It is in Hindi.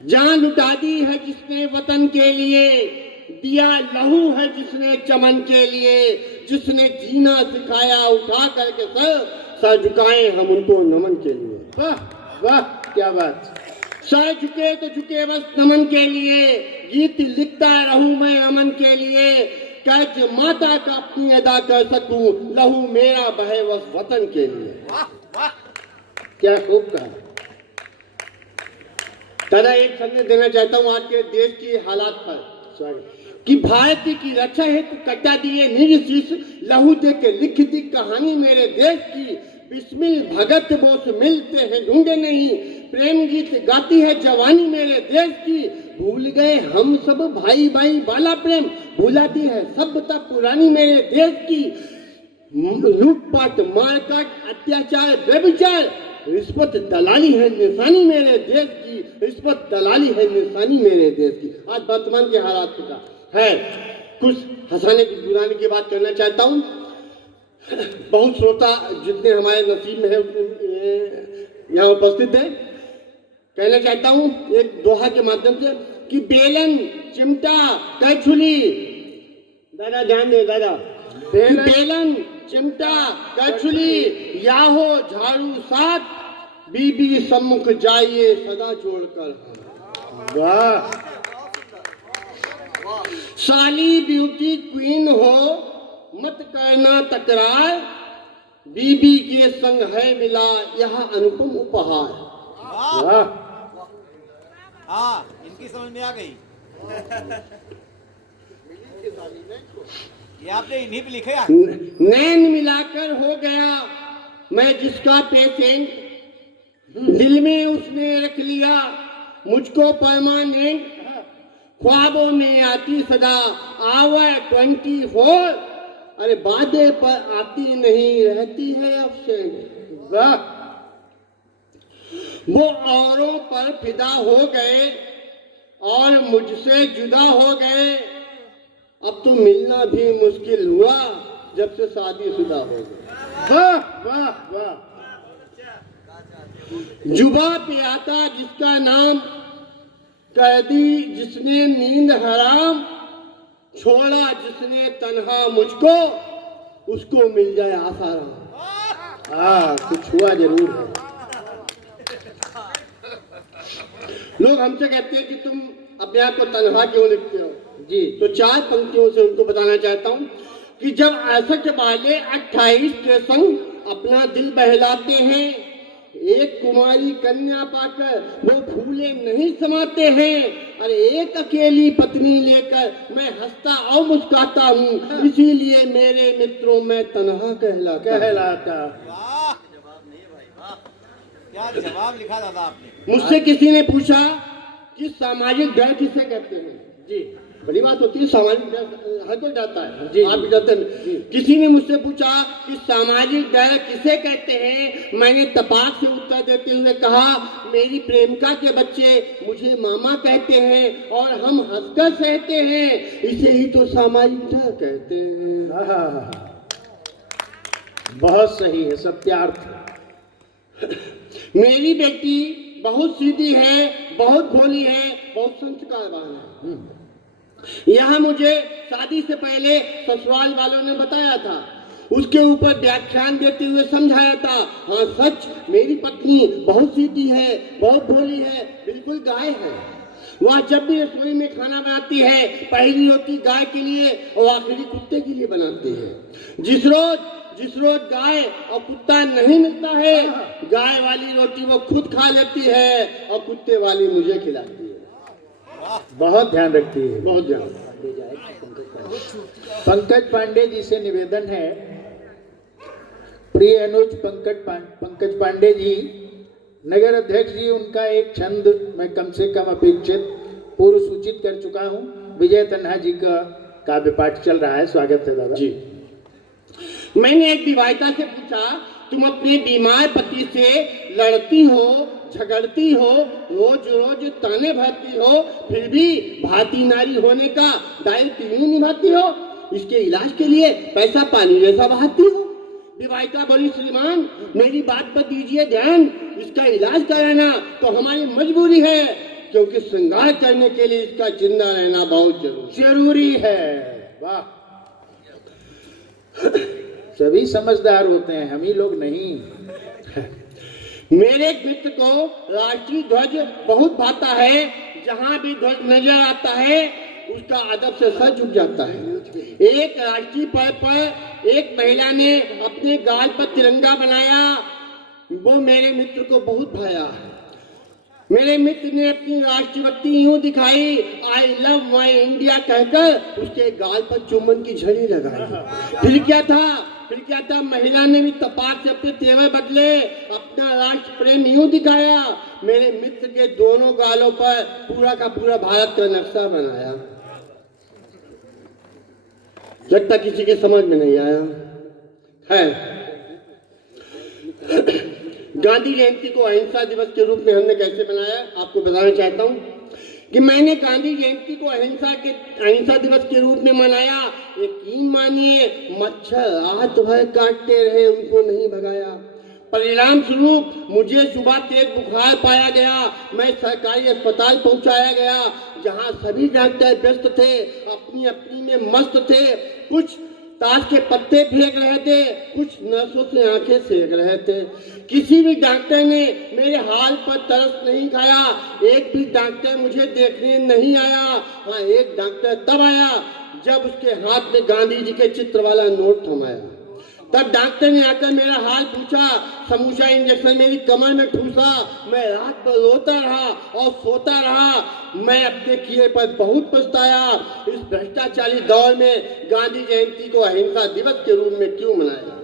जान लुटा दी है जिसने वतन के लिए, दिया लहू है जिसने चमन के लिए, जिसने जीना सिखाया उठा करके सर झुकाए हम उनको नमन के लिए। वाह वाह क्या बात। सर झुके तो झुके बस नमन के लिए, गीत लिखता रहूं मैं अमन के लिए, कैसे माता का अपनी अदा कर सकूं, लहू मेरा बहे बस वतन के लिए। वाह वाह क्या खूब कहा। दादा एक संदेश देना चाहता हूँ आज के देश की हालात पर कि भारत की रक्षा हेतु कटा दिए निज शीश, लहू दे के लिख दी कहानी मेरे देश की, बिस्मिल भगत बोस मिलते हैं ढूंढे नहीं, प्रेम गीत गाती है जवानी मेरे देश की, भूल गए हम सब भाई भाई वाला प्रेम, भुलाती है सभ्यता पुरानी मेरे देश की, लूटपाट मारकाट अत्याचार व्यभिचार, रिश्वत दलाली है निशानी मेरे देश की, रिश्वत दलाली है निशानी मेरे देश की। आज वर्तमान के हालात का है कुछ हंसाने की बुराने की बात करना चाहता हूँ। बहुत श्रोता जितने हमारे नसीब में है यहाँ उपस्थित है। कहना चाहता हूँ एक दोहा के माध्यम से कि बेलन चिमटा कछुली, दादा ध्यान दे दादा, बेलन चिमटा कछुली या हो झाड़ू साथ, बीबी सम्मुख जाइए सदा जोड़कर हम। वाह। साली ब्यूटी क्वीन हो मत करना तकरार, बीबी के संग है मिला यह अनुपम उपहार। वाह। हाँ इनकी समझ में आ गई। ये आपने इन्हीं पे लिखा है। नैन मिलाकर हो गया मैं जिसका पेशेंट, दिल में उसने रख लिया मुझको परमानेंट, ख्वाबों में आती सदा आवर 24, अरे बादे पर आती नहीं रहती है अब्सेंट। वाह। वो औरों पर फिदा हो गए और मुझसे जुदा हो गए, अब तो मिलना भी मुश्किल हुआ जब से शादीशुदा हो गए। वाह वाह वाह। जुबा पे आता जिसका नाम, कर दी जिसने नींद हराम, छोड़ा जिसने तन्हा मुझको, उसको मिल जाए आसाराम। हाँ कुछ हुआ जरूर है। लोग हमसे कहते हैं कि तुम अपने आप को तन्हा क्यों लिखते हो जी। तो 4 पंक्तियों से उनको बताना चाहता हूँ कि जब 68 वाले 28 के संग अपना दिल बहलाते हैं, एक कुमारी कन्या पाकर वो फूले नहीं समाते हैं, अरे एक अकेली पत्नी लेकर मैं हंसता और मुस्कुराता हूँ, इसीलिए मेरे मित्रों में तन्हा कहलाता। वाह जवाब नहीं भाई, वाह क्या जवाब लिखा दादा आपने। मुझसे किसी ने पूछा कि सामाजिक डर किसे कहते हैं। जी बड़ी बात होती है, सामाजिक डर हर कोई डरता है जी, आप भी डरते हैं। किसी ने मुझसे पूछा कि सामाजिक डर किसे कहते हैं, मैंने तपाक से उत्तर देते हुए कहा मेरी प्रेमिका के बच्चे मुझे मामा कहते हैं और हम हंसकर सहते हैं, इसे ही तो सामाजिक डर कहते हैं। हाँ बहुत सही है, सत्यार्थ। मेरी बेटी बहुत सीधी है, बहुत भोली है, बहुत संस्कारवान है। यह मुझे शादी से पहले ससुराल वालों ने बताया था, उसके ऊपर व्याख्यान देते हुए समझाया था। हाँ सच, मेरी पत्नी बहुत सीधी है, बहुत भोली है, बिल्कुल गाय है। वह जब भी रसोई में खाना बनाती है पहली रोटी गाय के लिए और आखिरी कुत्ते के लिए बनाती है। जिस रोज गाय और कुत्ता नहीं मिलता है, गाय वाली रोटी वो खुद खा लेती है और कुत्ते वाली मुझे खिलाती है। बहुत ध्यान रखती है, बहुत ध्यान। पंकज पांडे जी से निवेदन है, प्रिय अनुज पंकज पांडे जी, नगर अध्यक्ष जी, उनका एक छंद मैं कम से कम अपेक्षित पूर्व सूचित कर चुका हूं। विजय तन्हा जी का काव्य पाठ चल रहा है, स्वागत है दादा जी। मैंने एक विवाहिता से पूछा तुम अपने बीमार पति से लड़ती हो, झगड़ती हो, रोज रोज ताने भरती हो, फिर भी भारतीय नारी होने का दायित्व क्यों निभाती हो? इसके इलाज के लिए पैसा पानी जैसा बहाती हो। विवाहिता बोली श्रीमान मेरी बात पर दीजिए ध्यान, इसका इलाज कराना तो हमारी मजबूरी है। क्योंकि श्रृंगार करने के लिए इसका जिंदा रहना बहुत जरूरी है। वाह, सभी समझदार होते हैं, हम ही लोग नहीं। मेरे एक मित्र को राष्ट्रीय ध्वज बहुत भाता है। जहां भी ध्वज नजर आता है उसका अदब से सर झुक जाता है। एक राष्ट्रीय पर्व पर एक महिला ने अपने गाल पर तिरंगा बनाया, वो मेरे मित्र को बहुत भाया। मेरे मित्र ने अपनी राष्ट्रभक्ति यूं दिखाई, आई लव माई इंडिया कहकर उसके गाल पर चुम्बन की झड़ी लगाई। फिर क्या था, महिला ने भी तपाक से अपने तेवर बदले, अपना राष्ट्र प्रेम यूं दिखाया। मेरे मित्र के दोनों गालों पर पूरा का पूरा भारत का नक्शा बनाया। लगता किसी के समझ में नहीं आया है। गांधी जयंती को अहिंसा दिवस के रूप में हमने कैसे बनाया, आपको बताना चाहता हूं कि मैंने गांधी जयंती को अहिंसा दिवस के रूप में मनाया। यकीन मानिए, मच्छर रात भर काटते रहे, उनको नहीं भगाया। परिणाम स्वरूप मुझे सुबह तेज बुखार पाया गया। मैं सरकारी अस्पताल पहुंचाया गया, जहां सभी डॉक्टर व्यस्त थे, अपनी अपनी में मस्त थे। कुछ ताश के पत्ते फेंक रहे थे, कुछ नर्सों से आंखें सेक रहे थे। किसी भी डॉक्टर ने मेरे हाल पर तरस नहीं खाया। एक भी डॉक्टर मुझे देखने नहीं आया। हाँ, एक डॉक्टर तब आया जब उसके हाथ में गांधी जी के चित्र वाला नोट थमाया। तब डॉक्टर ने आकर मेरा हाल पूछा, समूचा इंजेक्शन मेरी कमर में ठूसा। मैं रात भर रोता रहा और सोता रहा। मैं अपने किए पर बहुत पछताया। इस भ्रष्टाचारी दौर में गांधी जयंती को अहिंसा दिवस के रूप में क्यों मनाया?